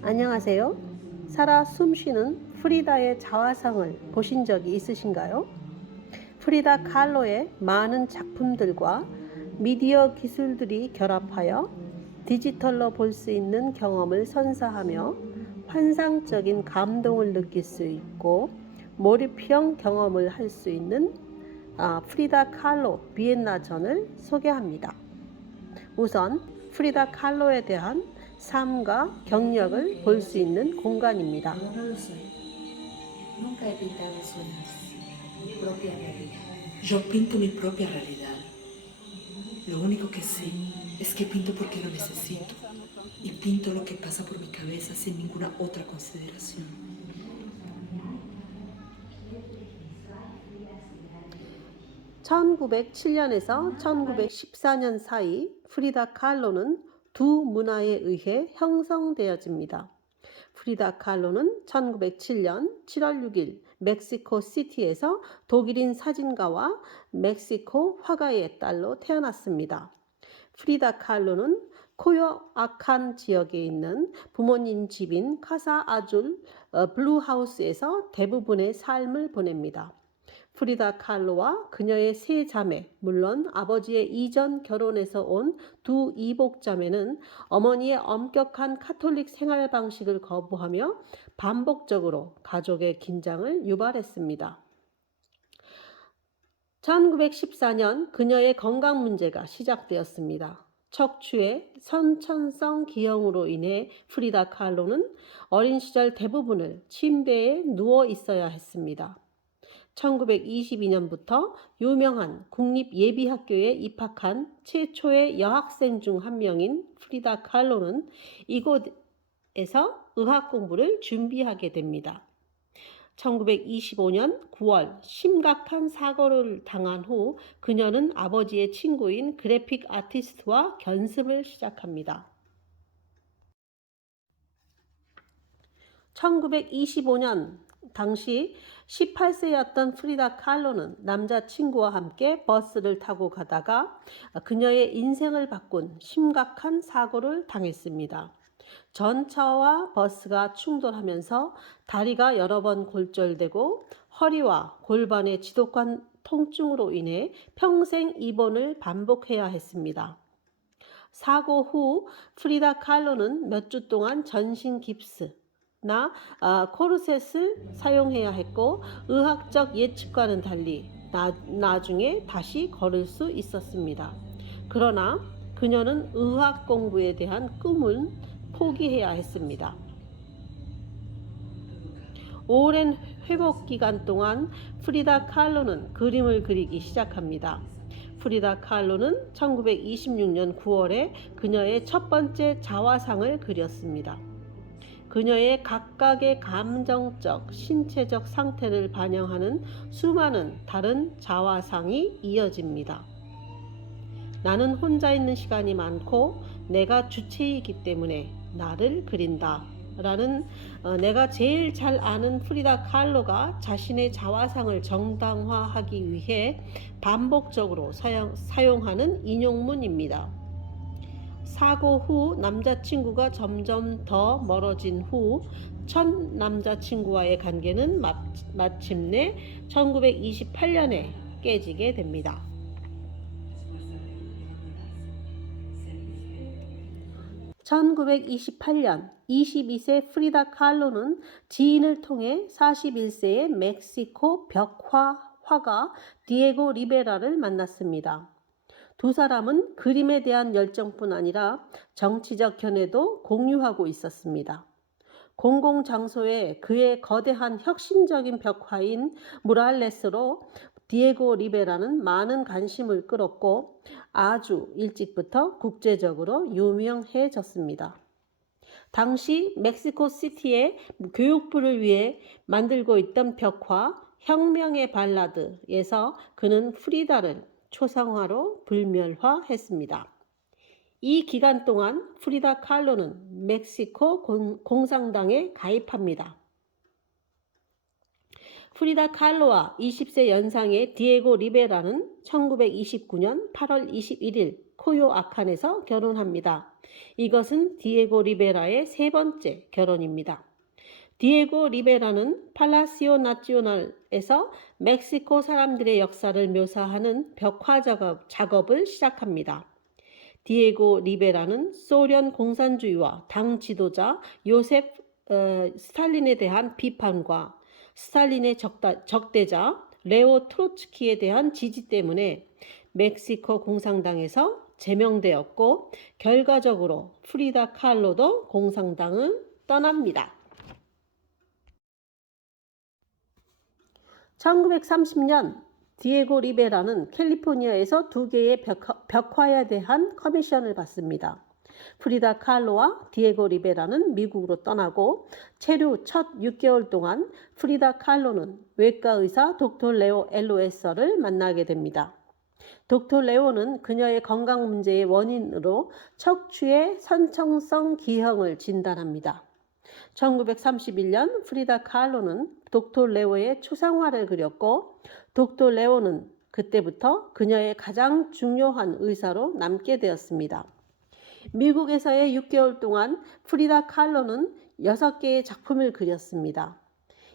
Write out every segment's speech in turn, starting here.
안녕하세요. 살아 숨쉬는 프리다의 자화상을 보신 적이 있으신가요? 프리다 칼로의 많은 작품들과 미디어 기술들이 결합하여 디지털로 볼 수 있는 경험을 선사하며 환상적인 감동을 느낄 수 있고 몰입형 경험을 할 수 있는 프리다 칼로 비엔나전을 소개합니다. 우선 프리다 칼로에 대한 삶과 경력을 볼 수 있는 공간입니다. Yo no lo soy. Nunca he pintado sueños, mi propia realidad. Yo pinto mi propia realidad. Lo único que sé es que pinto porque lo necesito. Y pinto lo que pasa por mi cabeza sin ninguna otra consideración. 1907년에서 1914년 사이 프리다 칼로는 두 문화에 의해 형성되어집니다. 프리다 칼로는 1907년 7월 6일 멕시코 시티에서 독일인 사진가와 멕시코 화가의 딸로 태어났습니다. 프리다 칼로는 코요아칸 지역에 있는 부모님 집인 카사 아줄 블루하우스에서 대부분의 삶을 보냅니다. 프리다 칼로와 그녀의 세 자매, 물론 아버지의 이전 결혼에서 온 두 이복 자매는 어머니의 엄격한 카톨릭 생활 방식을 거부하며 반복적으로 가족의 긴장을 유발했습니다. 1914년 그녀의 건강 문제가 시작되었습니다. 척추의 선천성 기형으로 인해 프리다 칼로는 어린 시절 대부분을 침대에 누워 있어야 했습니다. 1922년부터 유명한 국립예비학교에 입학한 최초의 여학생 중 한 명인 프리다 칼로는 이곳에서 의학 공부를 준비하게 됩니다. 1925년 9월 심각한 사고를 당한 후 그녀는 아버지의 친구인 그래픽 아티스트와 견습을 시작합니다. 1925년 당시 18세였던 프리다 칼로는 남자친구와 함께 버스를 타고 가다가 그녀의 인생을 바꾼 심각한 사고를 당했습니다. 전차와 버스가 충돌하면서 다리가 여러 번 골절되고 허리와 골반의 지독한 통증으로 인해 평생 입원을 반복해야 했습니다. 사고 후 프리다 칼로는 몇 주 동안 전신 깁스나 코르셋을 사용해야 했고 의학적 예측과는 달리 나중에 다시 걸을 수 있었습니다. 그러나 그녀는 의학 공부에 대한 꿈은 포기해야 했습니다. 오랜 회복 기간 동안 프리다 칼로는 그림을 그리기 시작합니다. 프리다 칼로는 1926년 9월에 그녀의 첫 번째 자화상을 그렸습니다. 그녀의 각각의 감정적, 신체적 상태를 반영하는 수많은 다른 자화상이 이어집니다. 나는 혼자 있는 시간이 많고 내가 주체이기 때문에 나를 그린다. 라는 내가 제일 잘 아는 프리다 칼로가 자신의 자화상을 정당화하기 위해 반복적으로 사용하는 인용문입니다. 사고 후 남자친구가 점점 더 멀어진 후 첫 남자친구와의 관계는 마침내 1928년에 깨지게 됩니다. 1928년 22세 프리다 칼로는 지인을 통해 41세의 멕시코 벽화 화가 디에고 리베라를 만났습니다. 두 사람은 그림에 대한 열정뿐 아니라 정치적 견해도 공유하고 있었습니다. 공공장소에 그의 거대한 혁신적인 벽화인 무랄레스로 디에고 리베라는 많은 관심을 끌었고 아주 일찍부터 국제적으로 유명해졌습니다. 당시 멕시코 시티의 교육부를 위해 만들고 있던 벽화 혁명의 발라드에서 그는 프리다를 초상화로 불멸화했습니다. 이 기간 동안 프리다 칼로는 멕시코 공산당에 가입합니다. 프리다 칼로와 20세 연상의 디에고 리베라는 1929년 8월 21일 코요아칸에서 결혼합니다. 이것은 디에고 리베라의 세 번째 결혼입니다. 디에고 리베라는 팔라시오 나치오날에서 멕시코 사람들의 역사를 묘사하는 벽화 작업을 시작합니다. 디에고 리베라는 소련 공산주의와 당 지도자 요셉 스탈린에 대한 비판과 스탈린의 적대자 레오 트로츠키에 대한 지지 때문에 멕시코 공산당에서 제명되었고 결과적으로 프리다 칼로도 공산당을 떠납니다. 1930년 디에고 리베라는 캘리포니아에서 2개의 벽화에 대한 커미션을 받습니다. 프리다 칼로와 디에고 리베라는 미국으로 떠나고 체류 첫 6개월 동안 프리다 칼로는 외과 의사 닥터 레오 엘로에서를 만나게 됩니다. 닥터 레오는 그녀의 건강 문제의 원인으로 척추의 선천성 기형을 진단합니다. 1931년 프리다 칼로는 닥터 레오의 초상화를 그렸고 닥터 레오는 그때부터 그녀의 가장 중요한 의사로 남게 되었습니다. 미국에서의 6개월 동안 프리다 칼로는 6개의 작품을 그렸습니다.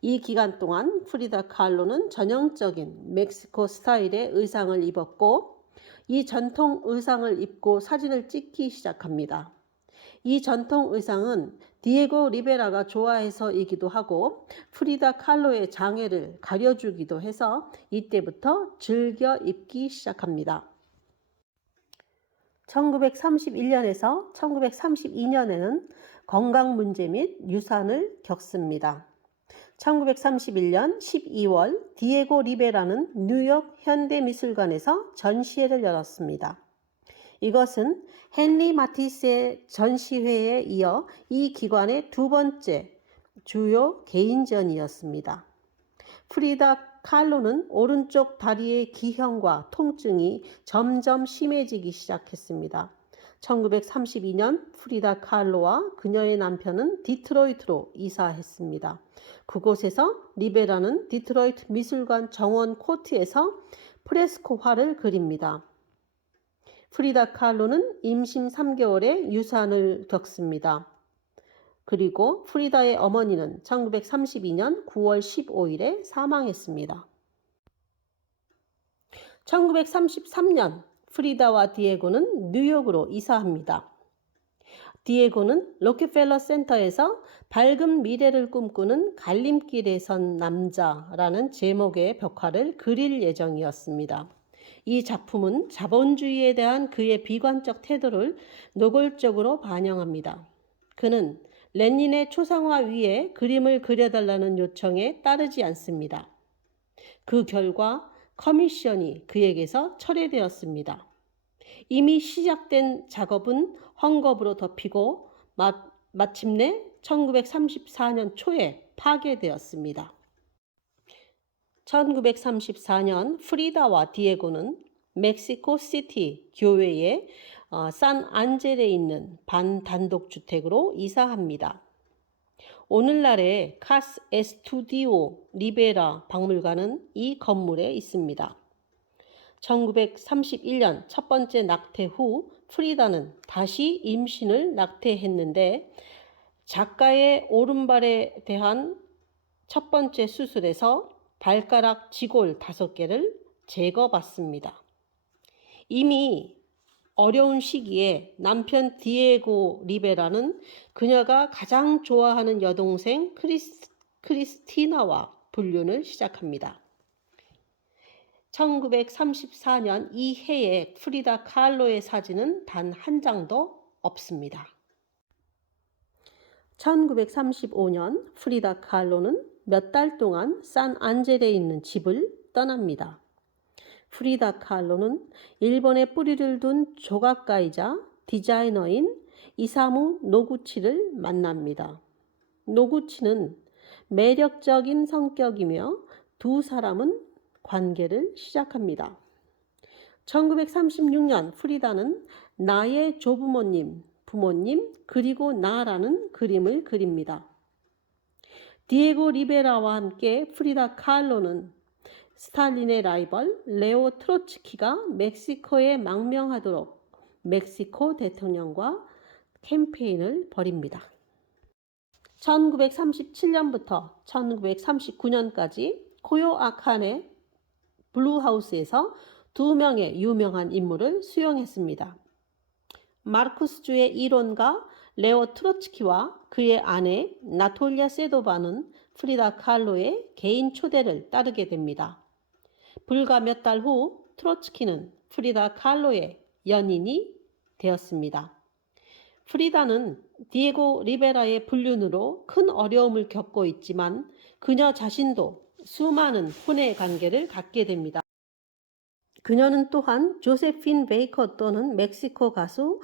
이 기간 동안 프리다 칼로는 전형적인 멕시코 스타일의 의상을 입었고 이 전통 의상을 입고 사진을 찍기 시작합니다. 이 전통 의상은 디에고 리베라가 좋아해서이기도 하고 프리다 칼로의 장애를 가려주기도 해서 이때부터 즐겨 입기 시작합니다. 1931년에서 1932년에는 건강 문제 및 유산을 겪습니다. 1931년 12월 디에고 리베라는 뉴욕 현대미술관에서 전시회를 열었습니다. 이것은 헨리 마티스의 전시회에 이어 이 기관의 2번째 주요 개인전이었습니다. 프리다 칼로는 오른쪽 다리의 기형과 통증이 점점 심해지기 시작했습니다. 1932년 프리다 칼로와 그녀의 남편은 디트로이트로 이사했습니다. 그곳에서 리베라는 디트로이트 미술관 정원 코트에서 프레스코화를 그립니다. 프리다 칼로는 임신 3개월에 유산을 겪습니다. 그리고 프리다의 어머니는 1932년 9월 15일에 사망했습니다. 1933년 프리다와 디에고는 뉴욕으로 이사합니다. 디에고는 로케펠러 센터에서 밝은 미래를 꿈꾸는 갈림길에 선 남자라는 제목의 벽화를 그릴 예정이었습니다. 이 작품은 자본주의에 대한 그의 비관적 태도를 노골적으로 반영합니다. 그는 레닌의 초상화 위에 그림을 그려달라는 요청에 따르지 않습니다. 그 결과 커미션이 그에게서 철회되었습니다. 이미 시작된 작업은 헝겊으로 덮이고 마침내 1934년 초에 파괴되었습니다. 1934년 프리다와 디에고는 멕시코 시티 교외의 산 안젤에 있는 반단독주택으로 이사합니다. 오늘날의 카스 에스투디오 리베라 박물관은 이 건물에 있습니다. 1931년 첫 번째 낙태 후 프리다는 다시 임신을 낙태했는데 작가의 오른발에 대한 첫 번째 수술에서 발가락 지골 5개를 제거받습니다. 이미 어려운 시기에 남편 디에고 리베라는 그녀가 가장 좋아하는 여동생 크리스티나와 불륜을 시작합니다. 1934년 이 해에 프리다 칼로의 사진은 단 한 장도 없습니다. 1935년 프리다 칼로는 몇 달 동안 산 안젤에 있는 집을 떠납니다. 프리다 칼로는 일본에 뿌리를 둔 조각가이자 디자이너인 이사무 노구치를 만납니다. 노구치는 매력적인 성격이며 두 사람은 관계를 시작합니다. 1936년 프리다는 나의 조부모님, 부모님, 그리고 나라는 그림을 그립니다. 디에고 리베라와 함께 프리다 칼로는 스탈린의 라이벌 레오 트로츠키가 멕시코에 망명하도록 멕시코 대통령과 캠페인을 벌입니다. 1937년부터 1939년까지 코요아칸의 블루하우스에서 2명의 유명한 인물을 수용했습니다. 마르쿠스주의 이론가 레오 트로츠키와 그의 아내 나톨리아 세도바는 프리다 칼로의 개인 초대를 따르게 됩니다. 불과 몇 달 후 트로츠키는 프리다 칼로의 연인이 되었습니다. 프리다는 디에고 리베라의 불륜으로 큰 어려움을 겪고 있지만 그녀 자신도 수많은 혼의 관계를 갖게 됩니다. 그녀는 또한 조세핀 베이커 또는 멕시코 가수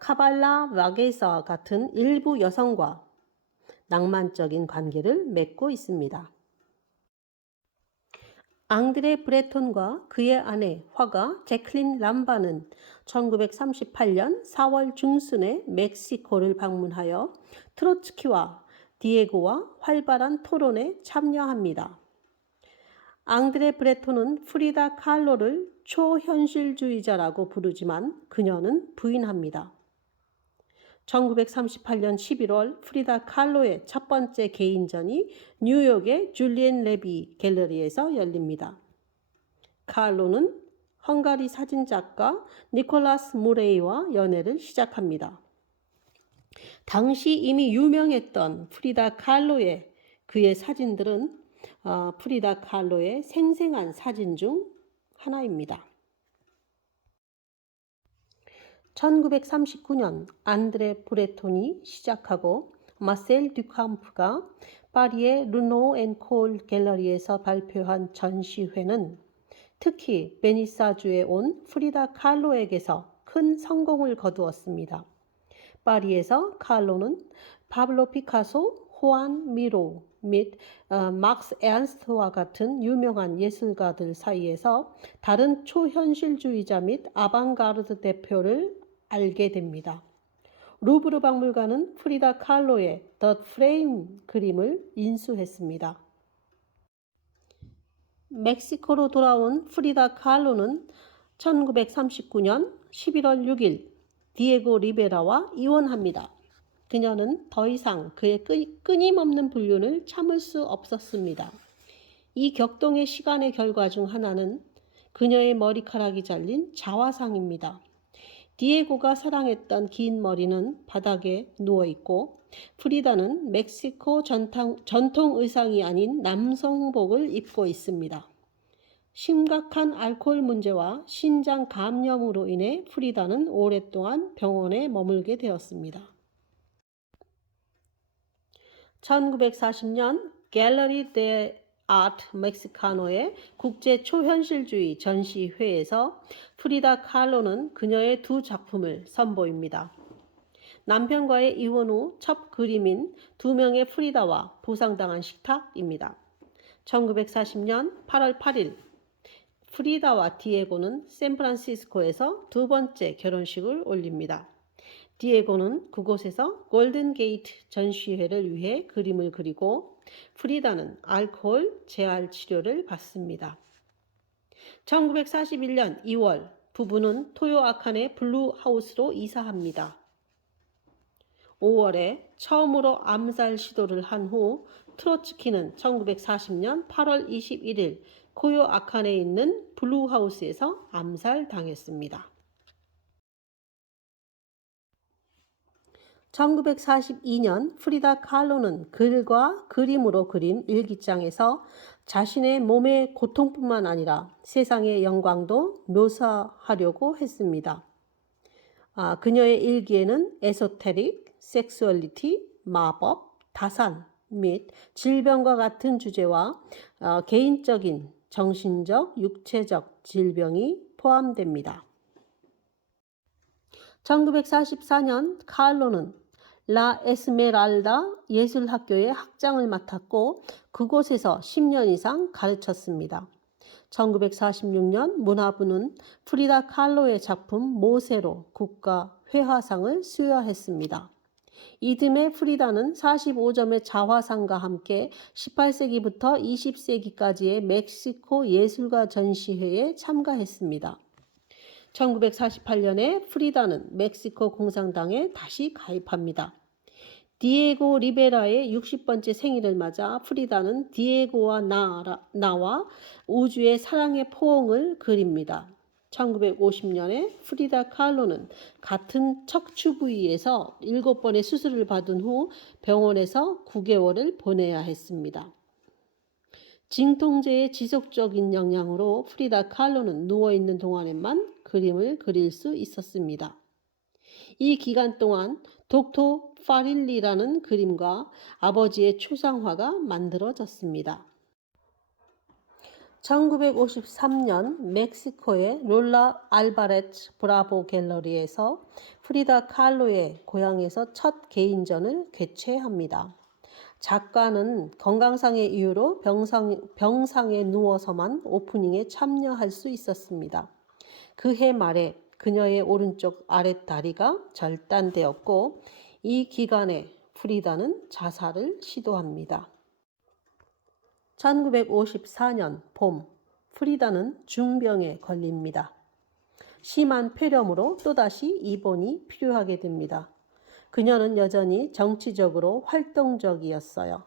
카발라 와게사 같은 일부 여성과 낭만적인 관계를 맺고 있습니다. 앙드레 브레톤과 그의 아내 화가 제클린 람바는 1938년 4월 중순에 멕시코를 방문하여 트로츠키와 디에고와 활발한 토론에 참여합니다. 앙드레 브레톤은 프리다 칼로를 초현실주의자라고 부르지만 그녀는 부인합니다. 1938년 11월 프리다 칼로의 첫 번째 개인전이 뉴욕의 줄리엔 레비 갤러리에서 열립니다. 칼로는 헝가리 사진작가 니콜라스 무레이와 연애를 시작합니다. 당시 이미 유명했던 프리다 칼로의 그의 사진들은 프리다 칼로의 생생한 사진 중 하나입니다. 1939년 안드레 브레톤이 시작하고 마셀 듀캄프가 파리의 르노 앤 콜 갤러리에서 발표한 전시회는 특히 베니사주에 온 프리다 칼로에게서 큰 성공을 거두었습니다. 파리에서 칼로는 파블로 피카소, 호안 미로 및 막스 에른스트와 같은 유명한 예술가들 사이에서 다른 초현실주의자 및 아방가르드 대표를 알게 됩니다. 루브르 박물관은 프리다 칼로의 더 프레임 그림을 인수했습니다. 멕시코로 돌아온 프리다 칼로는 1939년 11월 6일 디에고 리베라와 이혼합니다. 그녀는 더 이상 그의 끊임없는 불륜을 참을 수 없었습니다. 이 격동의 시간의 결과 중 하나는 그녀의 머리카락이 잘린 자화상입니다. 디에고가 사랑했던 긴 머리는 바닥에 누워있고 프리다는 멕시코 전통 의상이 아닌 남성복을 입고 있습니다. 심각한 알코올 문제와 신장 감염으로 인해 프리다는 오랫동안 병원에 머물게 되었습니다. 1940년 갤러리 데 아트 멕시카노의 국제 초현실주의 전시회에서 프리다 칼로는 그녀의 두 작품을 선보입니다. 남편과의 이혼 후 첫 그림인 2명의 프리다와 부상당한 식탁입니다. 1940년 8월 8일 프리다와 디에고는 샌프란시스코에서 두 번째 결혼식을 올립니다. 디에고는 그곳에서 골든 게이트 전시회를 위해 그림을 그리고 프리다는 알코올 재활 치료를 받습니다. 1941년 2월 부부는 토요아칸의 블루하우스로 이사합니다. 5월에 처음으로 암살 시도를 한 후 트로츠키는 1940년 8월 21일 코요아칸에 있는 블루하우스에서 암살당했습니다. 1942년 프리다 칼로는 글과 그림으로 그린 일기장에서 자신의 몸의 고통뿐만 아니라 세상의 영광도 묘사하려고 했습니다. 그녀의 일기에는 에소테릭, 섹수얼리티, 마법, 다산 및 질병과 같은 주제와 개인적인 정신적, 육체적 질병이 포함됩니다. 1944년 칼로는 라 에스메랄다 예술학교의 학장을 맡았고 그곳에서 10년 이상 가르쳤습니다. 1946년 문화부는 프리다 칼로의 작품 모세로 국가 회화상을 수여했습니다. 이듬해 프리다는 45점의 자화상과 함께 18세기부터 20세기까지의 멕시코 예술가 전시회에 참가했습니다. 1948년에 프리다는 멕시코 공산당에 다시 가입합니다. 디에고 리베라의 60번째 생일을 맞아 프리다는 디에고와 나와 우주의 사랑의 포옹을 그립니다. 1950년에 프리다 칼로는 같은 척추 부위에서 7번의 수술을 받은 후 병원에서 9개월을 보내야 했습니다. 진통제의 지속적인 영향으로 프리다 칼로는 누워있는 동안에만 그림을 그릴 수 있었습니다. 이 기간 동안 독토 파릴리라는 그림과 아버지의 초상화가 만들어졌습니다. 1953년 멕시코의 롤라 알바레츠 브라보 갤러리에서 프리다 칼로의 고향에서 첫 개인전을 개최합니다. 작가는 건강상의 이유로 병상에 누워서만 오프닝에 참여할 수 있었습니다. 그해 말에 그녀의 오른쪽 아랫다리가 절단되었고 이 기간에 프리다는 자살을 시도합니다. 1954년 봄, 프리다는 중병에 걸립니다. 심한 폐렴으로 또다시 입원이 필요하게 됩니다. 그녀는 여전히 정치적으로 활동적이었어요.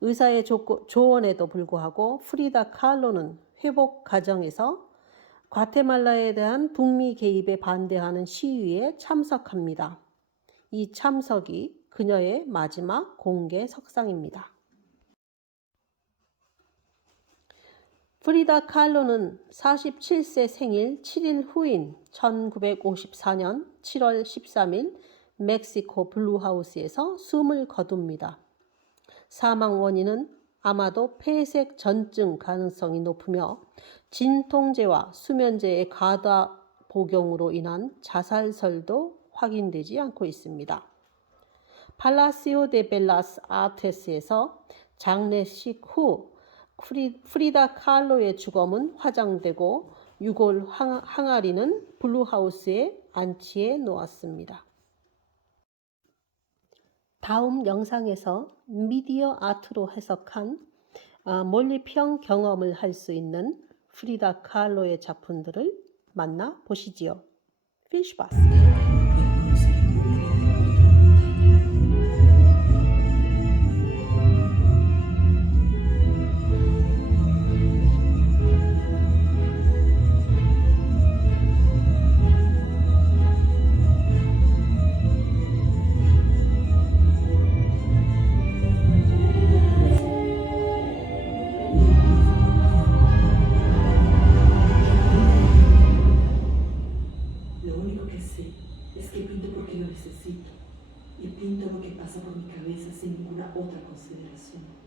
의사의 조언에도 불구하고 프리다 칼로는 회복 과정에서 과테말라에 대한 북미 개입에 반대하는 시위에 참석합니다. 이 참석이 그녀의 마지막 공개 석상입니다. 프리다 칼로는 47세 생일 7일 후인 1954년 7월 13일 멕시코 블루하우스에서 숨을 거둡니다. 사망 원인은 아마도 폐색 전증 가능성이 높으며 진통제와 수면제의 과다 복용으로 인한 자살설도 확인되지 않고 있습니다. 팔라시오 데 벨라스 아테스에서 장례식 후 프리다 칼로의 주검은 화장되고 유골 항아리는 블루하우스에 안치해 놓았습니다. 다음 영상에서 미디어 아트로 해석한 몰리평 경험을 할 수 있는 프리다 칼로의 작품들을 만나보시지요. 필스파스. Lo único que sé es que pinto porque lo necesito y pinto lo que pasa por mi cabeza sin ninguna otra consideración.